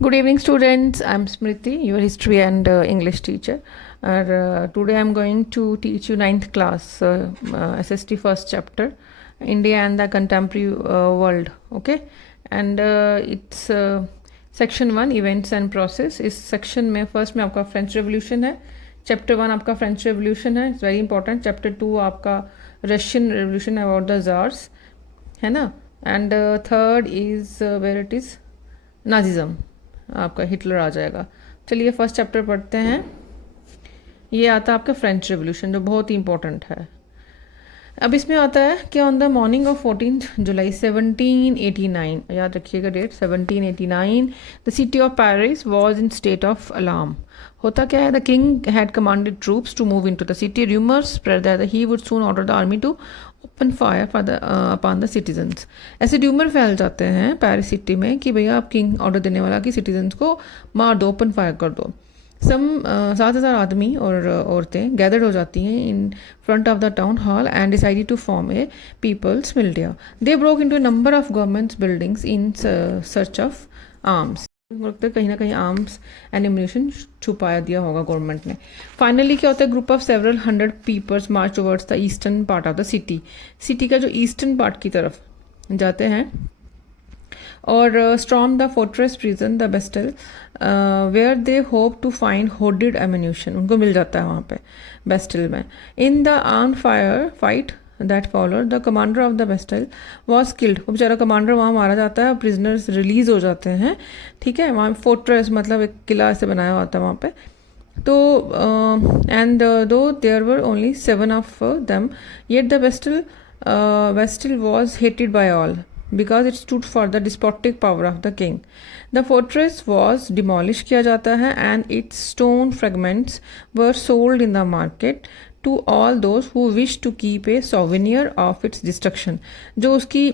Good evening, students. I'm Smriti, your history and English teacher. Today I'm going to teach you ninth class SST first chapter, India and the Contemporary World. Okay, and it's section 1 events and process. इस section में first में आपका French Revolution है, chapter 1 आपका French Revolution है, it's very important. Chapter 2 आपका Russian Revolution about the Tsars, है ना, and third is where it is Nazism, आपका हिटलर आ जाएगा. चलिए फर्स्ट चैप्टर पढ़ते हैं. ये आता है आपका फ्रेंच रेवोल्यूशन जो बहुत ही इंपॉर्टेंट है. अब इसमें आता है कि on the morning of 14 July 1789, याद रखिएगा date 1789, the city of Paris was in state of alarm. होता क्या है, the king had commanded troops to move into the city. Rumours spread that he would soon order the army to open fire for the upon the citizens. ऐसे rumour फैल जाते हैं Paris city में कि भैया आप किंग ऑर्डर देने वाला कि सिटीजन्स को मार दो, ओपन फायर कर दो. 7,000 आदमी और औरतें गैदर्ड हो जाती हैं in front of the town hall and decided to form a people's militia. They broke into a number of governments buildings in search of arms. लगता है कहीं ना कहीं आर्म्स एंड एम्यूनिशन छुपाया दिया होगा गवर्नमेंट ने. फाइनली क्या होता है, group of several 100 peoples march towards the eastern part of the city. City का जो ईस्टर्न पार्ट की तरफ जाते हैं और storm the fortress prison the Bastille where they hope to find hoarded ammunition. उनको मिल जाता है वहाँ पे बेस्टल में. In the arm fight that followed the commander of the Bastille was killed. वो बेचारा कमांडर वहाँ मारा जाता है, प्रिजनर्स रिलीज हो जाते हैं. ठीक है, वहाँ फोर्ट्रेस मतलब एक किला ऐसे बनाया होता है वहाँ पे. तो and though there were only 7 of them, yet the Bastille was hated by all because it stood for the despotic power of the king. The fortress was demolished किया जाता है and its stone fragments were sold in the market to all those who wish to keep a souvenir of its destruction. जो उसकी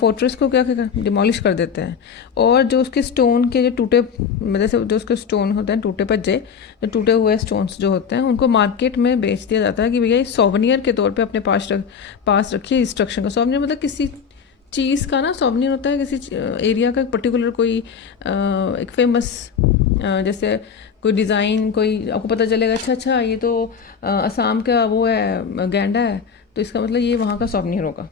fortress को क्या demolish कर देते हैं और जो उसके स्टोन के जो टूटे, जैसे जो उसके स्टोन होते हैं टूटे पज्जे, जो टूटे हुए स्टोन्स जो होते हैं उनको मार्केट में बेच दिया जाता है कि भैया ये सोवेनियर के तौर पे अपने पास रखिए. डिस्ट्रक्शन का सोवेनियर मतलब किसी चीज़ का ना सोवेनियर होता है, किसी एरिया का पर्टिकुलर कोई एक फेमस जैसे कोई डिज़ाइन, कोई आपको पता चलेगा अच्छा ये तो असम का वो है गैंडा है, तो इसका मतलब ये वहाँ का सोवेनियर होगा.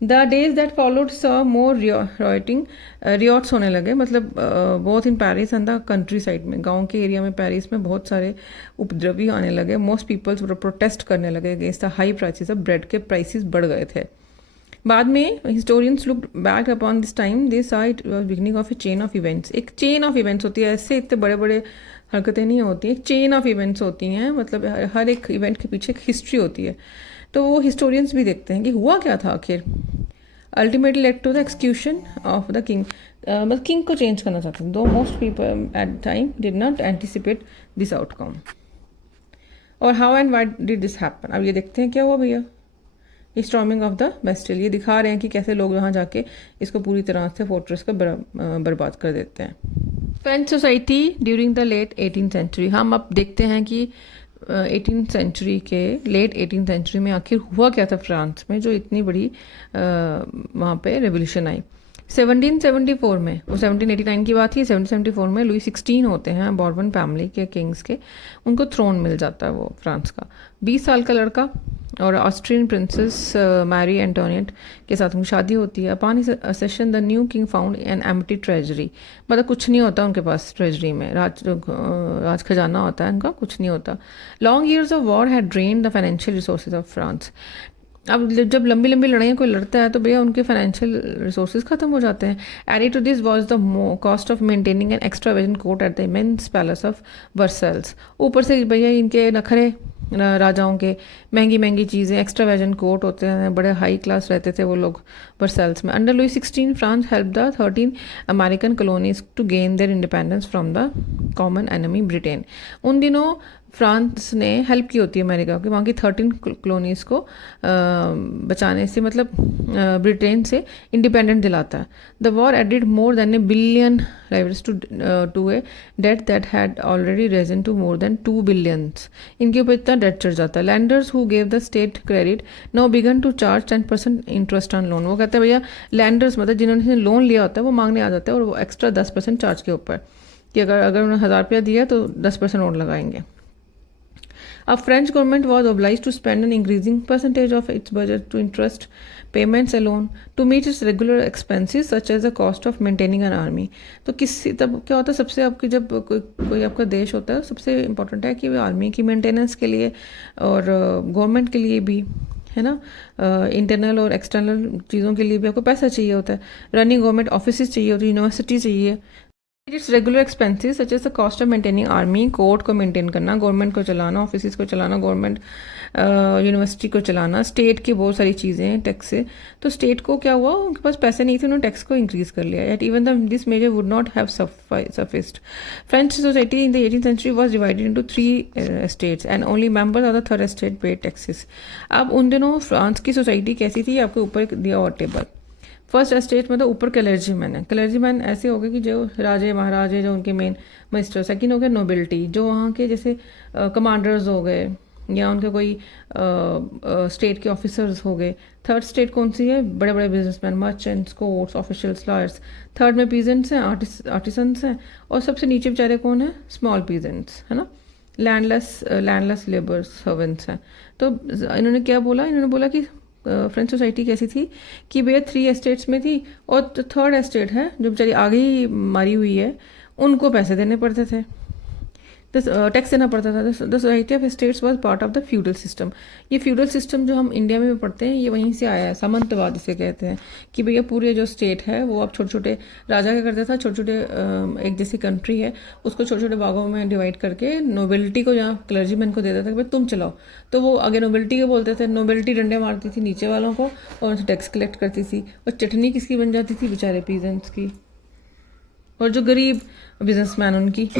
The days that followed saw more riots होने लगे, मतलब both in Paris and the countryside में, गांव के एरिया में पेरिस में बहुत सारे उपद्रवी आने लगे. मोस्ट पीपल्स प्रोटेस्ट करने लगे against the high prices of bread के प्राइसेस बढ़ गए थे. बाद में historians look back upon this time, they saw it was beginning of a chain of events. एक चेन ऑफ इवेंट्स होती है, ऐसे इतने बड़े बड़े हरकतें नहीं होती, एक चेन ऑफ इवेंट्स होती हैं, मतलब हर एक इवेंट के पीछे एक हिस्ट्री होती है. तो वो हिस्टोरियंस भी देखते हैं कि हुआ क्या था आखिर. Ultimately led to the execution of the king, मतलब किंग को चेंज करना चाहते हैं. Though most people at the time did not anticipate this outcome. और how and why did this happen, अब ये देखते हैं क्या हुआ भैया. स्टॉर्मिंग ऑफ द बेस्टिल, ये दिखा रहे हैं कि कैसे लोग वहाँ जाके इसको पूरी तरह से फोर्ट्रेस को बर्बाद कर देते हैं. French society during the late 18th century. हम अब देखते हैं कि 18th सेंचुरी के लेट 18th सेंचुरी में आखिर हुआ क्या था फ्रांस में जो इतनी बड़ी वहाँ पे रेवोल्यूशन आई. 1774 में, वो 1789 की बात थी, 1774 में लुई 16 होते हैं बॉर्बन फैमिली के किंग्स के, उनको थ्रोन मिल जाता है वो फ्रांस का. 20 साल का लड़का और ऑस्ट्रियन प्रिंसेस मैरी एंटोनियट के साथ उनकी शादी होती है. Upon his accession the new king found an empty treasury, मतलब कुछ नहीं होता उनके पास ट्रेजरी में, राज खजाना होता है उनका, कुछ नहीं होता. Long years of war had drained the financial resources of France. अब जब लंबी लंबी लड़ाइयाँ कोई लड़ता है तो भैया उनके फाइनेंशियल रिसोर्सेज खत्म हो जाते हैं. Added to this was the cost of maintaining an extravagant court at the immense palace of Versailles. ऊपर से भैया इनके नखरे राजाओं के, महंगी महंगी चीज़ें, एक्स्ट्रावेजेंट कोर्ट होते हैं, बड़े हाई क्लास रहते थे वो लोग वर्सेल्स में. Under Louis 16 France help the 13 American colonies to gain their independence from the common enemy Britain. उन दिनों फ्रांस ने हेल्प की होती है अमेरिका की, वहाँ की 13 कॉलोनीज़ को बचाने से, मतलब ब्रिटेन से इंडिपेंडेंट दिलाता है. The war added more than $1 billion lives to a debt that had already risen to more than $2 billion. इनके ऊपर इतना डेट चढ़ जाता है. Lenders who gave the state credit now began to charge 10% interest on loan. वो कहते हैं भैया लैंडर्स मतलब जिन्होंने लोन लिया होता है वो मांगने आ जाते हैं और वो एक्स्ट्रा 10% चार्ज के ऊपर, कि अगर उन्होंने 1,000 रुपया दिया तो 10% और लगाएंगे. A French government was obliged to spend an increasing percentage of its budget to interest payments alone to meet its regular expenses such as the cost of maintaining an army. तो किसी तब क्या होता है, सबसे आपकी जब कोई आपका देश होता है सबसे इम्पोर्टेंट है कि वो आर्मी की मेंटेनेंस के लिए और गवर्नमेंट के लिए भी है ना, इंटरनल और एक्सटर्नल चीज़ों के लिए भी आपको पैसा चाहिए होता है. रनिंग गवर्नमेंट ऑफिस चाहिए होती है, यूनिवर्सिटी चाहिए. Its regular expenses such as the cost of maintaining army, court को मेंटेन करना, गवर्नमेंट को चलाना, ऑफिस को चलाना, गवर्नमेंट यूनिवर्सिटी को चलाना, स्टेट की बहुत सारी चीज़ें टैक्स से. तो स्टेट को क्या हुआ, उनके पास पैसे नहीं थे, उन्होंने टैक्स को इंक्रीज कर लिया. At even this measure would not have sufficed. French society in the 18th century was divided into 3 estates and only members of the third estate paid taxes. अब उन दिनों फ्रांस की सोसाइटी कैसी थी, आपके ऊपर दिया और टेबल. फर्स्ट एस्टेट मतलब ऊपर क्लर्जीमैन है. क्लर्जीमैन ऐसे हो गए कि जो राजे महाराजे जो उनके मेन मिनिस्टर. सेकंड हो गया नोबिलिटी, जो वहाँ के जैसे कमांडर्स हो गए या उनके कोई स्टेट के ऑफिसर्स हो गए. थर्ड स्टेट कौन सी है, बड़े बड़े businessman, merchants, courts, officials, lawyers. Third में पीजेंट्स हैं, आर्टिसंस हैं. और सबसे नीचे बेचारे कौन है, स्मॉल पीजेंट्स है ना, लैंडलेस लेबर सर्वेंट्स हैं. तो इन्होंने क्या बोला, इन्होंने बोला कि फ्रेंच सोसाइटी कैसी थी कि भैया 3 एस्टेट्स में थी और थर्ड एस्टेट है जो बेचारी आगे ही मारी हुई है, उनको पैसे देने पड़ते थे, टैक्स देना पड़ता था. The society of states was part of the feudal system. ये फ्यूडल सिस्टम जो हम इंडिया में भी पढ़ते हैं ये वहीं से आया है, सामंतवाद इसे कहते हैं. कि भैया पूरे जो स्टेट है वो अब छोटे छोटे, राजा क्या करता था, छोटे छोटे एक जैसी कंट्री है उसको छोटे छोटे भागों में डिवाइड करके नोबिलिटी को या क्लर्जीमैन को देता था कि भाई तुम चलाओ. तो वो आगे नोबिलिटी को बोलते थे, नोबिलिटी डंडे मारती थी नीचे वालों को और उनसे टैक्स कलेक्ट करती थी. और चटनी किसकी बन जाती थी, बेचारे पीजेंट्स की और जो गरीब बिजनेसमैन उनकी.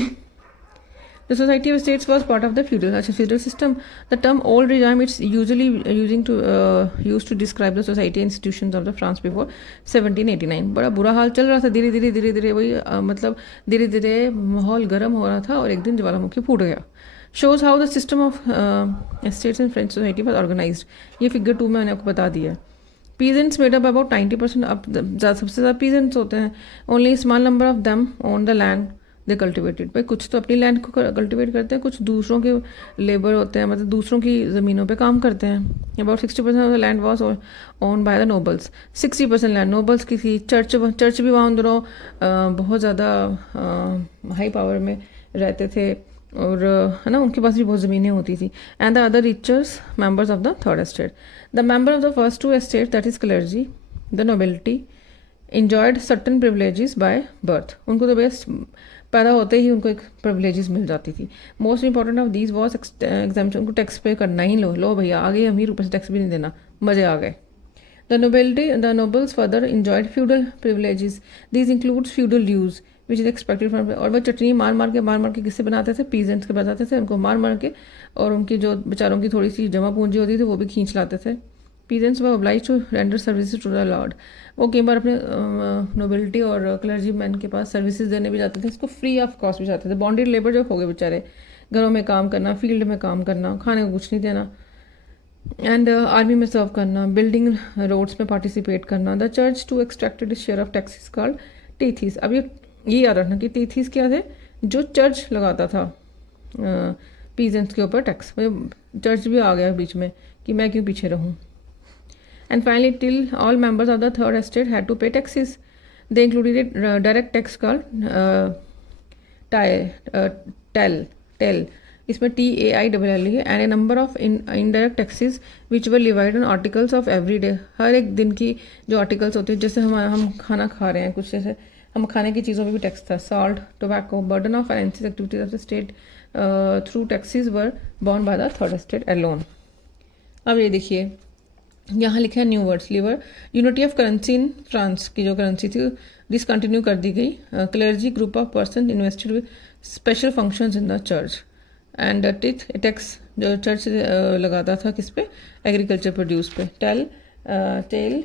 The Society of States was part of the feudal system. The term old regime it's usually used to describe the society institutions of the France before 1789. बड़ा बुरा हाल चल रहा था, धीरे धीरे वही मतलब धीरे धीरे माहौल गर्म हो रहा था और एक दिन ज्वालामुखी फूट गया. Shows how the system of estates in French society was organized. ये फिगर 2 में मैंने आपको बता दिया. Peasants made up about 90%. अब सबसे ज़्यादा peasants होते हैं. Only a small number of them own the land they cultivated. भाई कुछ तो अपनी लैंड को कल्टिवेट करते हैं, कुछ दूसरों के लेबर होते हैं, मतलब दूसरों की ज़मीनों पे काम करते हैं. About 60% of the land was own by the nobles. 60% land nobles की थी. चर्च भी वहाँ दोनों बहुत ज़्यादा हाई पावर में रहते थे और है ना, उनके पास भी बहुत ज़मीनें होती थी. And the other richer members of the third estate. The member of the first 2 estate that is clergy, the nobility, enjoyed certain privileges by birth. उनको तो बस पैदा होते ही उनको एक प्रिविलेजेस मिल जाती थी. Most important of these was exemption. उनको टैक्स पे करना ही लो भैया आ गए अमीर, ऊपर से टैक्स भी नहीं देना, मजे आ गए. The nobles further enjoyed feudal privileges. These includes feudal dues which is expected from. और वह चटनी मार के किससे बनाते थे, पीजेंट्स के बनाते थे. उनको मार के और उनकी जो बेचारों की थोड़ी सी जमा पूंजी होती थी वो भी खींच लाते थे. Peasants were obliged to render services to the lord. वो कई बार अपने नोबिलिटी और क्लर्जी मैन के पास सर्विसेज देने भी जाते थे, इसको फ्री ऑफ कॉस्ट भी जाते थे. बॉन्डेड लेबर जो हो गए बेचारे, घरों में काम करना, फील्ड में काम करना, खाने को कुछ नहीं देना, एंड आर्मी में सर्व करना, बिल्डिंग रोड्स में पार्टिसिपेट करना. The church too extracted share of taxes called tithes. अब ये याद रखना कि टीथीस क्या थे, जो चर्च लगाता था पीजेंट्स के ऊपर टैक्स. चर्च भी आ गया बीच में कि मैं क्यों पीछे रहूँ. And finally, till all members of the third estate had to pay taxes. They included a direct tax called TAL. इसमें TAILL है. And a number of indirect taxes which were levied on articles of every day. हर एक दिन की जो articles होते हैं, जैसे हम खाना खा रहे हैं कुछ, जैसे हम खाने की चीज़ों पे भी टैक्स था. Salt, tobacco, burden of financial activities of the state through taxes were borne by the third estate alone. अब ये देखिए यहाँ लिखा है new words. Livre unity of currency in France की जो करेंसी थी डिसकंटिन्यू कर दी गई. Clergy group of person invested with special functions in the church. And tax जो चर्च लगाता था किस पे, एग्रीकल्चर प्रोड्यूस पे। Taille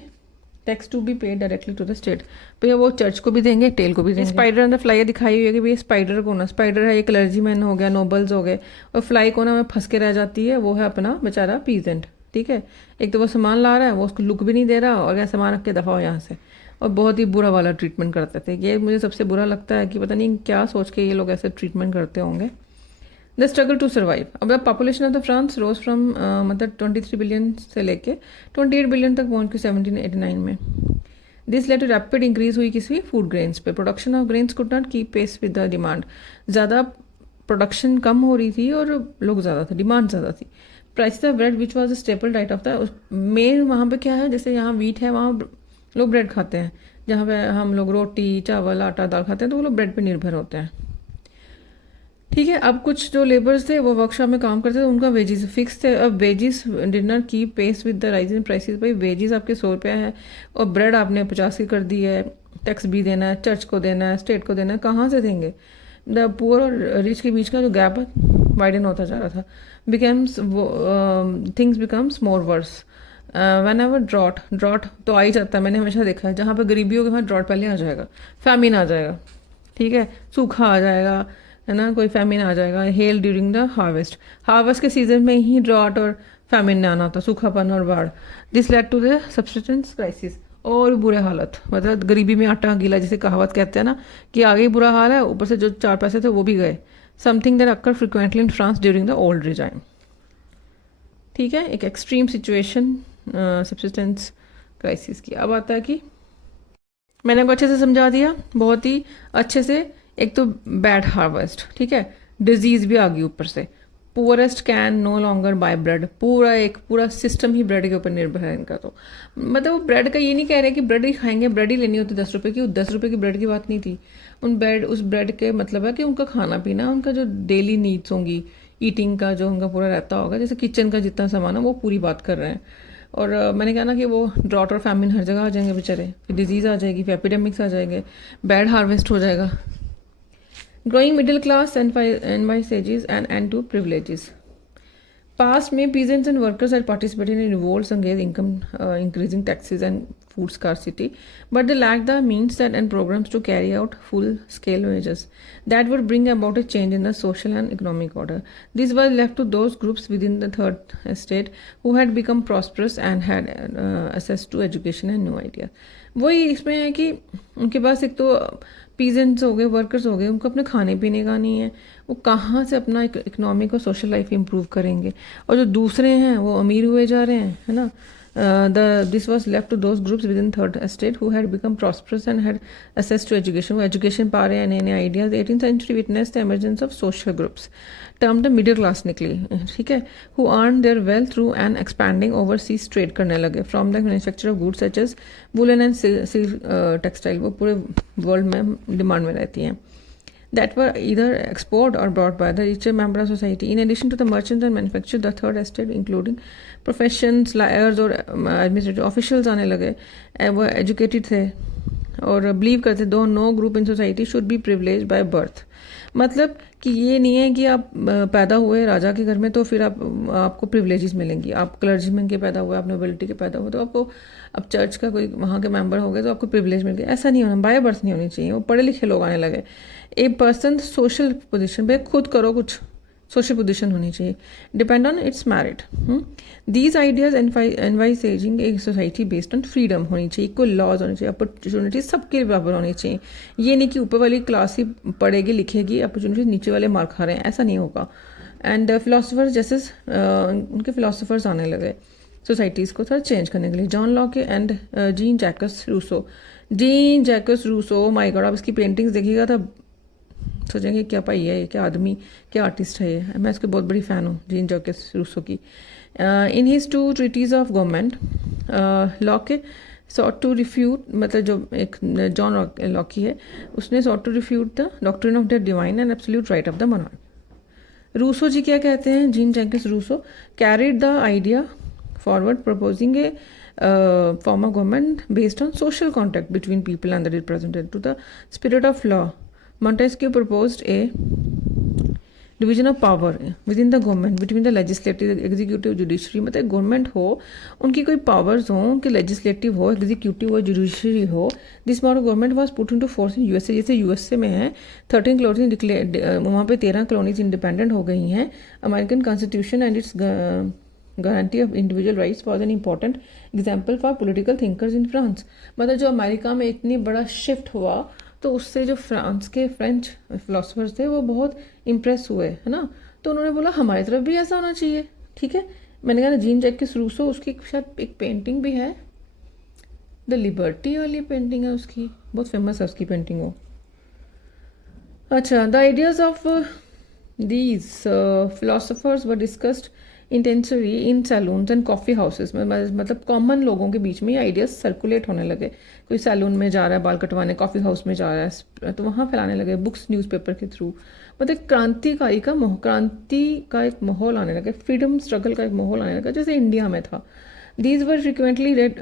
tax to be paid directly to the state. भैया वो चर्च को भी देंगे, टेल को भी देंगे। स्पाइडर अंदर फ्लाई दिखाई हुई है कि भैया स्पाइडर को ना, स्पाइडर है ये क्लर्जीमैन हो गया, नोबल्स हो गए, और फ्लाई को ना में फंस के रह जाती है, वो है अपना बेचारा पीजेंट। ठीक है, एक तो वो सामान ला रहा है, वो उसको लुक भी नहीं दे रहा, और क्या सामान रख के दफ़ा हो यहाँ से, और बहुत ही बुरा वाला ट्रीटमेंट करते थे। ये मुझे सबसे बुरा लगता है कि पता नहीं क्या सोच के ये लोग ऐसे ट्रीटमेंट करते होंगे। The struggle to survive. अब population of the France rose from मतलब 23 बिलियन से लेके 28 बिलियन तक पहुंच के 1789 में। This led to rapid increase हुई किसी फूड ग्रेन्स पे। Production of grains could not keep pace with the demand. ज़्यादा प्रोडक्शन कम हो रही थी और लोग ज़्यादा थे, डिमांड ज़्यादा थी। Price of bread which was the staple diet of the main. वहाँ पे क्या है, जैसे यहाँ वीट है वहाँ लोग ब्रेड खाते हैं, जहाँ पे हम लोग रोटी चावल आटा दाल खाते हैं तो वो लोग ब्रेड पे निर्भर होते हैं। ठीक है, अब कुछ जो लेबर्स थे वो वर्कशॉप में काम करते थे, उनका वेजेस फिक्स थे। अब wages did not keep pace with the rise in prices. भाई वेजेस आपके 100 रुपया है और ब्रेड आपने 50 की कर दी है, टैक्स भी देना है, चर्च को देना है, स्टेट को देना है, कहाँ से देंगे। द पुअर और रिच के बीच का जो गैप है वाइडन होता जा रहा था। Becomes things becomes more worse than ever drought तो आ ही जाता है, मैंने हमेशा देखा है, जहाँ पर गरीबी होगी वहाँ ड्रॉट पहले आ जाएगा, फैमिन आ जाएगा। ठीक है, सूखा आ जाएगा, है ना, कोई फैमिन आ जाएगा। हेल ड्यूरिंग द हार्वेस्ट के सीजन में ही ड्रॉट और फैमिन ने आना था, सूखापन और बाढ़। This led to the subsistence crisis. और बुरे हालत, मतलब गरीबी में आटा गीला, जिसे कहावत कहते हैं ना, कि आगे ही बुरा हाल है, ऊपर से जो 4 पैसे थे वो भी गए। Something that occur frequently in France during the old regime. ठीक है, एक एक्सट्रीम सिचुएशन सब्सिस्टेंस क्राइसिस की। अब आता है कि मैंने आपको अच्छे से समझा दिया, बहुत ही अच्छे से। एक तो बैड हार्वेस्ट, ठीक है, डिजीज भी आ गई ऊपर से। Poorest can no longer buy bread. पूरा सिस्टम ही ब्रेड के ऊपर निर्भर है इनका। तो मतलब वो ब्रेड का ये नहीं कह रहे कि ब्रेड ही खाएंगे, ब्रेड ही लेनी होती 10 रुपये की। 10 रुपये की ब्रेड की बात नहीं थी। उस ब्रेड के मतलब है कि उनका खाना पीना, उनका जो डेली नीड्स होंगी, ईटिंग का जो उनका पूरा रहता होगा, जैसे किचन का जितना सामान है, वो पूरी बात कर रहे हैं। और मैंने कहा ना कि वो ड्रॉट और फैमिन हर जगह आ जाएंगे बेचारे, फिर डिजीज़ आ जाएगी, फिर एपिडेमिक्स आ जाएंगे, बैड हार्वेस्ट हो जाएगा। Growing middle class envisages an end to privileges. Past में peasants and workers had participated in revolts against income increasing taxes and food scarcity, but they lacked the means and programs to carry out full-scale measures that would bring about a change in the social and economic order. This was left to those groups within the third estate who had become prosperous and had access to education and new ideas. वही इसमें है कि उनके पास एक तो peasants हो गए, workers हो गए, उनको अपने खाने पीने का नहीं है, वो कहाँ से अपना इकोनॉमिक और सोशल लाइफ इंप्रूव करेंगे। और जो दूसरे हैं वो अमीर हुए जा रहे हैं, है ना। This was left to those groups within third estate who had become prosperous and had access to education. वो एजुकेशन पा रहे हैं, नए नए ideas. 18th century witness the emergence of social groups termed middle class निकली, ठीक है, who earn their wealth through and expanding overseas trade करने लगे from the manufacture of goods such as woollen and silk textile. वो पूरे world में demand में रहती हैं। That were either exported or brought by the richer member of society. In addition to the merchants and manufacturers, the third estate, including professions, lawyers और administrative officials आने लगे, वो educated थे और बिलीव करते दो no group in society should be privilege by birth. मतलब कि ये नहीं है कि आप पैदा हुए राजा के घर में तो फिर आपको प्रिविलेजेस मिलेंगी। आप क्लर्जीमैन के पैदा हुए, आप नोबिलिटी के पैदा हुए तो आपको, अब चर्च का कोई वहाँ के मेंबर हो गए तो आपको प्रिविलेज मिल गया। ऐसा नहीं होना, बाय बर्थ नहीं होनी चाहिए। वो पढ़े लिखे लोग आने लगे। ए पर्सन सोशल पोजिशन पे खुद करो, कुछ सोशल पोजिशन होनी चाहिए, depend on its merit. These ideas envisaging एक सोसाइटी बेस्ड ऑन फ्रीडम होनी चाहिए, इक्वल लॉज होनी चाहिए, अपॉर्चुनिटीज सबके बराबर होनी चाहिए। ये नहीं कि ऊपर वाली क्लास ही पढ़ेगी लिखेगी, अपॉर्चुनिटीज नीचे वाले मार खा रहे हैं, ऐसा नहीं होगा। एंड फिलोसफर्स जैसे उनके फिलोसफर्स आने लगे सोसाइटीज़ को थोड़ा चेंज करने के लिए। John Locke and Jean Jacques Rousseau, my God, आप इसकी पेंटिंग्स देखिएगा तब सोचेंगे क्या पाई है, क्या आदमी, क्या आर्टिस्ट है ये। मैं इसकी बहुत बड़ी फ़ैन हूँ जीन जैकस रूसो की। In his 2 treatise of government, Locke sought to refute, मतलब जो एक जॉन लॉकी है उसने sought to refute the doctrine of the divine and absolute right of the monarch. Rousseau ji क्या कहते हैं, Jean Jacques Rousseau carried the idea forward, proposing a form of government based on social contact between people and the represented to the spirit of law. Montesquieu proposed a division of power with in the government between the legislative executive judiciary, मतलब government हो उनकी कोई powers हो कि legislative हो, executive हो, judiciary हो। This model government was put into force in USA. जैसे यूएसए में है 13 कॉलोनीज डिक्लेयर, वहाँ पे 13 कॉलोनीज इंडिपेंडेंट हो गई हैं। American constitution and it's guarantee of individual rights was an important example for political thinkers in France. मतलब जो अमेरिका में इतनी बड़ा शिफ्ट हुआ तो उससे जो फ्रांस के फ्रेंच फिलोसफर्स थे वो बहुत इम्प्रेस हुए, है ना। तो उन्होंने बोला हमारी तरफ भी ऐसा होना चाहिए, ठीक है। मैंने कहा ना जीन जैक्स रूसो, उसकी शायद एक पेंटिंग भी है, द लिबर्टी वाली पेंटिंग है उसकी, बहुत फेमस है उसकी पेंटिंग वो। अच्छा, the ideas of these philosophers were discussed intensely in saloons and coffee houses में, मतलब कॉमन लोगों के बीच में ये आइडियाज सर्कुलेट होने लगे। कोई सैलून में जा रहा है बाल कटवाने, कॉफ़ी हाउस में जा रहा है तो वहाँ फैलाने लगे, बुक्स न्यूज़पेपर के थ्रू। मतलब क्रांति का एक माहौल आने लगा, फ्रीडम स्ट्रगल का एक माहौल आने लगा, जैसे इंडिया में था। These were frequently read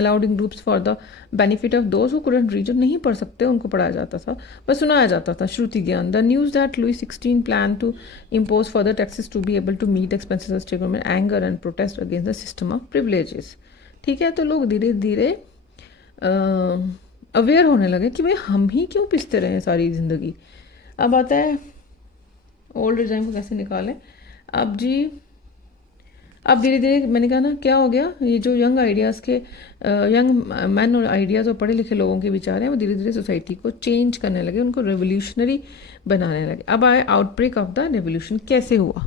aloud in groups for the benefit of those who couldn't read, जो नहीं पढ़ सकते उनको पढ़ाया जाता था, बस सुनाया जाता था श्रुति ज्ञान। The news that Louis XVI planned to impose further taxes to be able to meet the expenses of state government, anger and protest against the system of privileges। ठीक है, तो लोग धीरे धीरे अवेयर होने लगे कि भाई हम ही क्यों पिसते रहे सारी ज़िंदगी। अब आता है ओल्ड रिजाइम को कैसे निकालें। अब जी अब धीरे धीरे मैंने कहा ना क्या हो गया, ये जो यंग आइडियाज़ के यंग मैन और आइडियाज़ और पढ़े लिखे लोगों के विचार हैं वो धीरे धीरे सोसाइटी को चेंज करने लगे, उनको रेवोल्यूशनरी बनाने लगे। अब आए आउटब्रेक ऑफ द रेवोल्यूशन कैसे हुआ।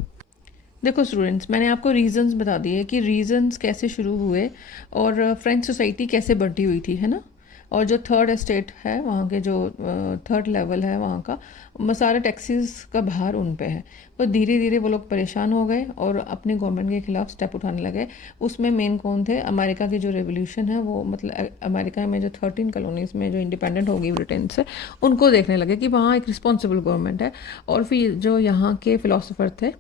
देखो स्टूडेंट्स, मैंने आपको रीजंस बता दिए कि रीजंस कैसे शुरू हुए और फ्रेंच सोसाइटी कैसे बढ़ती हुई थी, है ना। और जो थर्ड एस्टेट है वहाँ के जो थर्ड लेवल है वहाँ का सारे टैक्सेस का भार उन पे है। पर धीरे धीरे वो लोग परेशान हो गए और अपने गवर्नमेंट के खिलाफ स्टेप उठाने लगे। उसमें मेन कौन थे, अमेरिका की जो रेवोल्यूशन है वो, मतलब अमेरिका में जो 13 कॉलोनीज़ में जो इंडिपेंडेंट होगी ब्रिटेन से, उनको देखने लगे कि वहाँ एक रिस्पॉन्सिबल गवर्नमेंट है। और फिर जो यहाँ के फिलोसोफर थे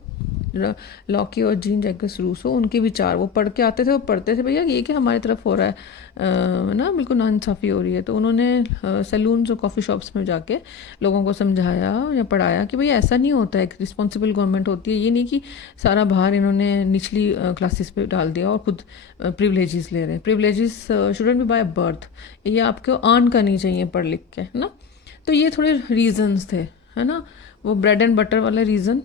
लॉकी और जीन जैक्स रूसो, उनके विचार वो पढ़ के आते थे, वो पढ़ते थे भैया ये क्या हमारी तरफ हो रहा है ना, बिल्कुल नाइंसाफ़ी हो रही है। तो उन्होंने सैलून्स और कॉफ़ी शॉप्स में जाके लोगों को समझाया या पढ़ाया कि भैया ऐसा नहीं होता है, एक रिस्पॉन्सिबल गवर्नमेंट होती है। ये नहीं कि सारा भार इन्होंने निचली क्लासेस पे डाल दिया और खुद प्रिविलेजेस ले रहे हैं। Privileges shouldn't be by birth, ये आपको अर्न करनी चाहिए पढ़ लिख के, है ना। तो ये थोड़े रीजंस थे, है ना, वो ब्रेड एंड बटर वाले रीज़न।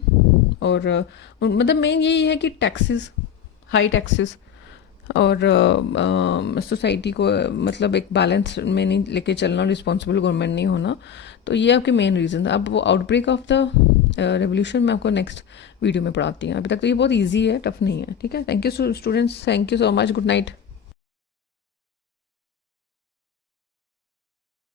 और मतलब मेन यही है कि टैक्सेस, हाई टैक्सेस और सोसाइटी को मतलब एक बैलेंस में नहीं लेके चलना, रिस्पॉन्सिबल गवर्नमेंट नहीं होना। तो ये आपके मेन रीज़न। अब वो आउटब्रेक ऑफ द रेवोल्यूशन मैं आपको नेक्स्ट वीडियो में पढ़ाती हूँ। अभी तक तो ये बहुत ईजी है, टफ नहीं है, ठीक है। Thank you students, thank you so much, good night.